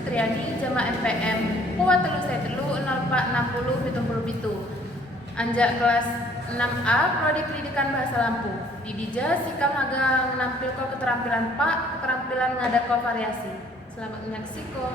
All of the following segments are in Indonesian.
Fitriani, jamaah MPM Kuat telu saya telu 0460 Anjak kelas 6A Prodi Pendidikan Bahasa Lampung. Didija sikap magang menampilkan keterampilan Pak, keterampilan ngadako variasi. Selamat menyaksikan.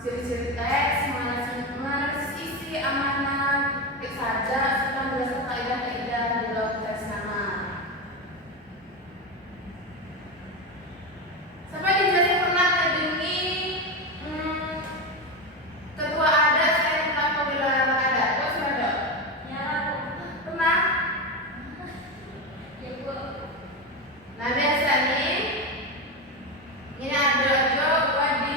Ciri-ciri teks, isi amanat, teks saja, serta menjelaskan kaidah-kaidah di dalam teks nama. Sampai dijelasin pernah terdengi ketua adat saya tentang pembelaan adat. Kok sudah ada? Ya, pernah? Ya, Bu. Nah, biasa nih, ini ada buat di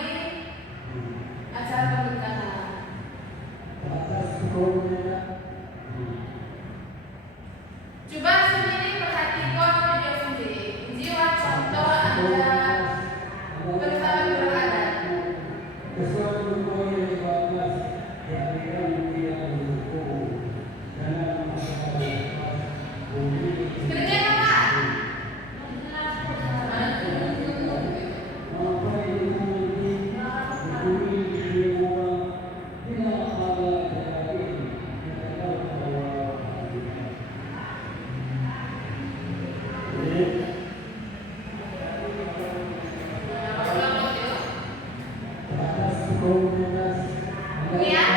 acara pernikahan. Coba sendiri perhatikan video sendiri. Jiwa contoh Anda bersama beradat. Kerja apa? Ya.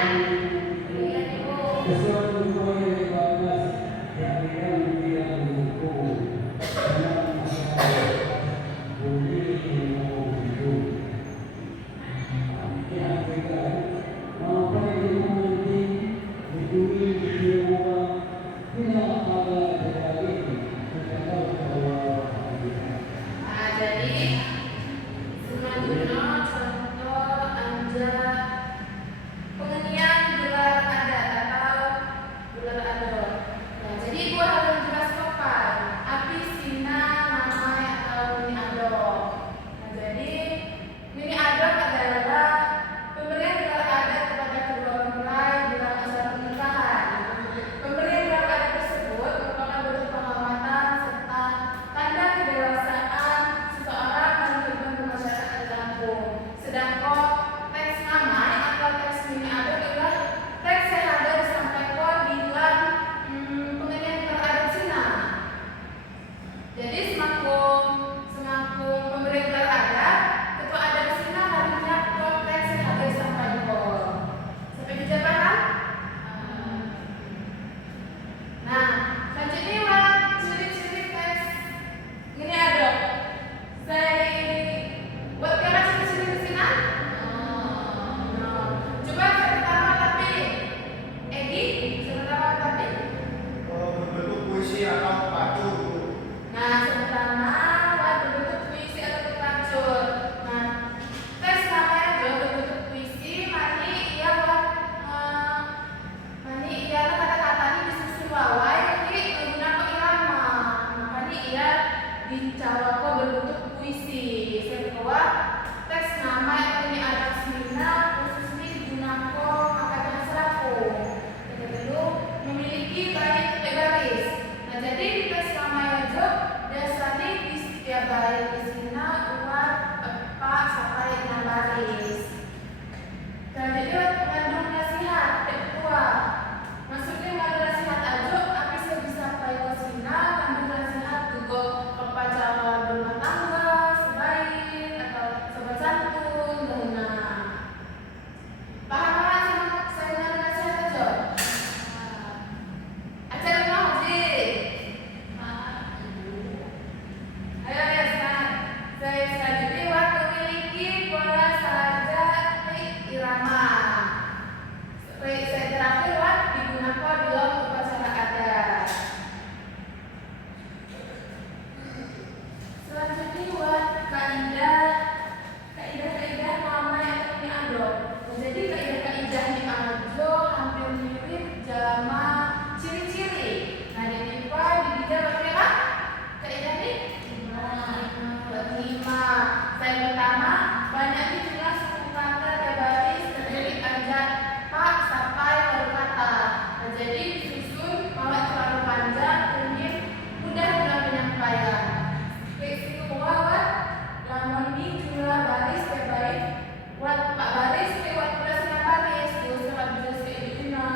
baik di sini uat 4 sampai 6 baris. Selanjutnya mengandung nasihat kedua. Maksudnya mengandung nasihat aja, tapi saya bisa pakai ke sini mengandung nasihat juga kepada rumah tangga, sebaik atau sobat santun, dan paham kan saya mengandung nasihat aja? Acara mau sih? Ayo ya sekarang saya selanjutnya waktu memiliki pola saja irama. Saya terakhir digunakan dalam upacara adat. Selanjutnya kaidah nama yang ini ada. Jadi kaidah ini ada hampir mirip sama ciri-ciri. Nah di IPA dididak pakai apa? Kaidah ini 5. Saya pertama banyaknya jumlah suku kata dan baris terdiri anjak pak sampai baru kata. Nah, jadi disusun mawat terlalu panjang dan mudah dalam penyampaian. Kedua wat lamun ini jumlah baris terbaik wat pak baris lewat plus 6 baris terus dapat jelas keidina.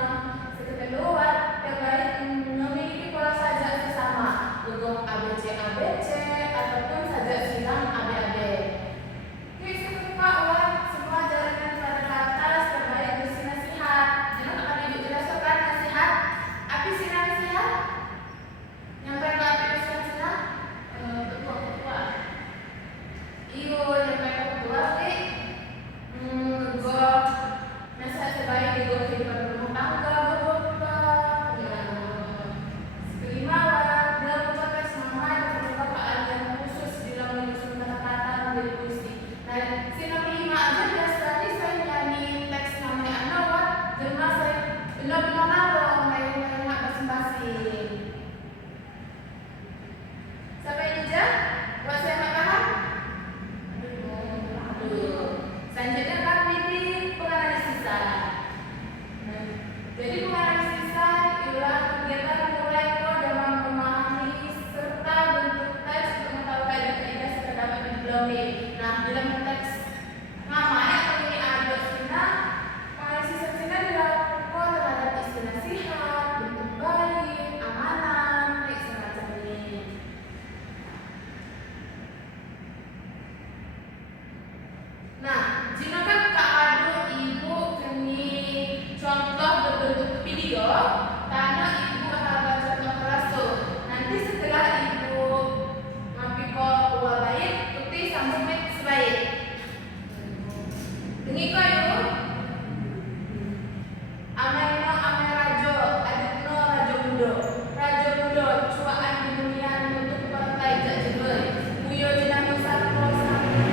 Kedua wat terbaik memiliki pola sajak sesama gogong ABC ABC ataupun sajak silang ABAB. Kedua wat semua jaringan pada ke atas terbaik berisi nasihat. Jangan akan ibu jelaskan nasihat. Apa sih nasihat? Nyampe ke apa berisi nasihat? Ketua. Iyo nyampe ke ketua sih. Gue nasihat sebaik di gue kehidupan rumah tangga berubah. Kelima wat dalam ucapan semangat beberapa keahlian khusus dalam menyusun kata-kata menjadi puisi. Nah, si nomor 5 aja biasanya saya nyanyi teks namanya anak wat jelma saya benar-benar naro main-main masing-masing. Sampai ini aja buat saya nggak paham. Selanjutnya kami di penganalisisan. Jadi penganalisisan ialah kegiatan mulai dalam memahami serta bentuk teks untuk mengetahui kaidah-kaidah serta dapat dipelajari. Nah, dalam teks nama atau ini ada sina penganalisisan sina dilakukan terhadap istilah nasihat, bentuk baik, amanan, teks semacam ini. Nah, jika Kak Adu ibu kini contoh berbentuk video, karena ibu akan contoh langsung. Nanti setelah ibu ngampiko uang baik, putih sambung sebaik. Dengi kau ibu? Amaino ame rajo, adikno rajo mudo. Rajo mudo, cuaan di dunia untuk partai jak jebel. Buyo jenang sakro sampai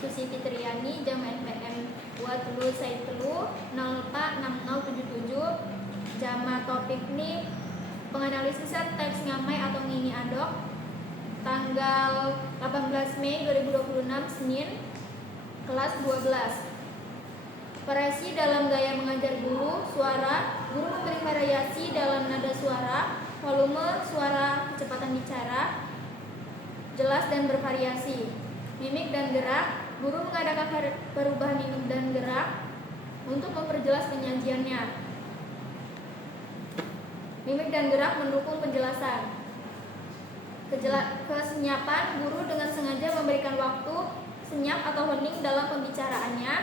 Susi Fitriani, Jam FPM 2 Said Telu 046077. Jama topik ni penganalisisan teks ngamai atau ngini andok tanggal 18 Mei 2026 Senin, kelas 12. Variasi dalam gaya mengajar guru, suara, guru memberi variasi dalam nada suara, volume suara, kecepatan bicara, jelas dan bervariasi. Mimik dan gerak, guru mengadakan perubahan mimik dan gerak untuk memperjelas penyajiannya. Mimik dan gerak mendukung penjelasan. Kesenyapan, guru dengan sengaja memberikan waktu senyap atau hening dalam pembicaraannya,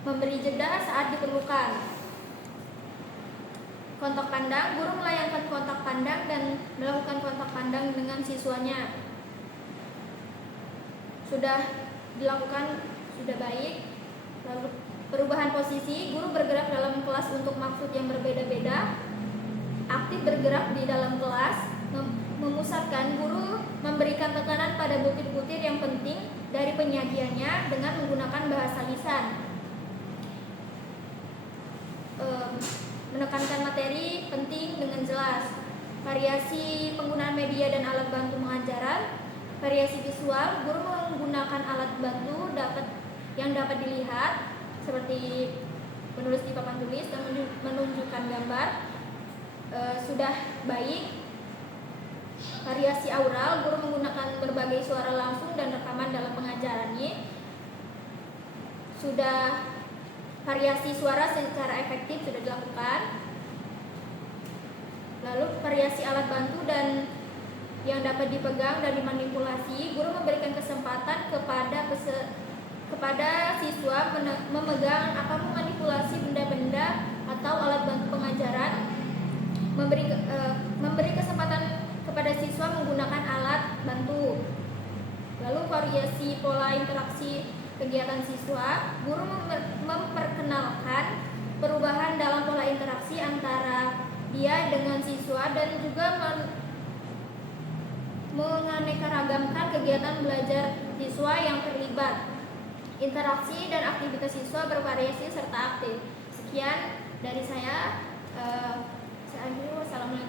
memberi jeda saat diperlukan. Kontak pandang, guru melayangkan kontak pandang dan melakukan kontak pandang dengan siswanya. Sudah dilakukan, sudah baik. Lalu perubahan posisi, guru bergerak dalam kelas untuk maksud yang berbeda-beda. Aktif bergerak di dalam kelas, memusatkan, guru memberikan tekanan pada butir-butir yang penting dari penyajiannya dengan menggunakan bahasa lisan. Menekankan materi penting dengan jelas. Variasi penggunaan media dan alat bantu mengajaran. Variasi visual, guru menggunakan alat bantu yang dapat dilihat seperti menulis di papan tulis dan menunjukkan gambar. Sudah baik. Variasi aural, guru menggunakan berbagai suara langsung dan rekaman dalam pengajarannya. Sudah variasi suara secara efektif sudah dilakukan. Lalu variasi alat bantu dan yang dapat dipegang dan dimanipulasi, guru memberikan kesempatan kepada siswa memegang atau memanipulasi benda-benda atau alat bantu pengajaran, memberi kesempatan kepada siswa menggunakan alat bantu. Lalu variasi pola interaksi kegiatan siswa, guru memperkenalkan perubahan dalam pola interaksi antara dia dengan siswa dan juga menganeka-ragamkan kegiatan belajar siswa yang terlibat. Interaksi dan aktivitas siswa bervariasi serta aktif. Sekian dari saya. Saya akhiri. Wassalamualaikum.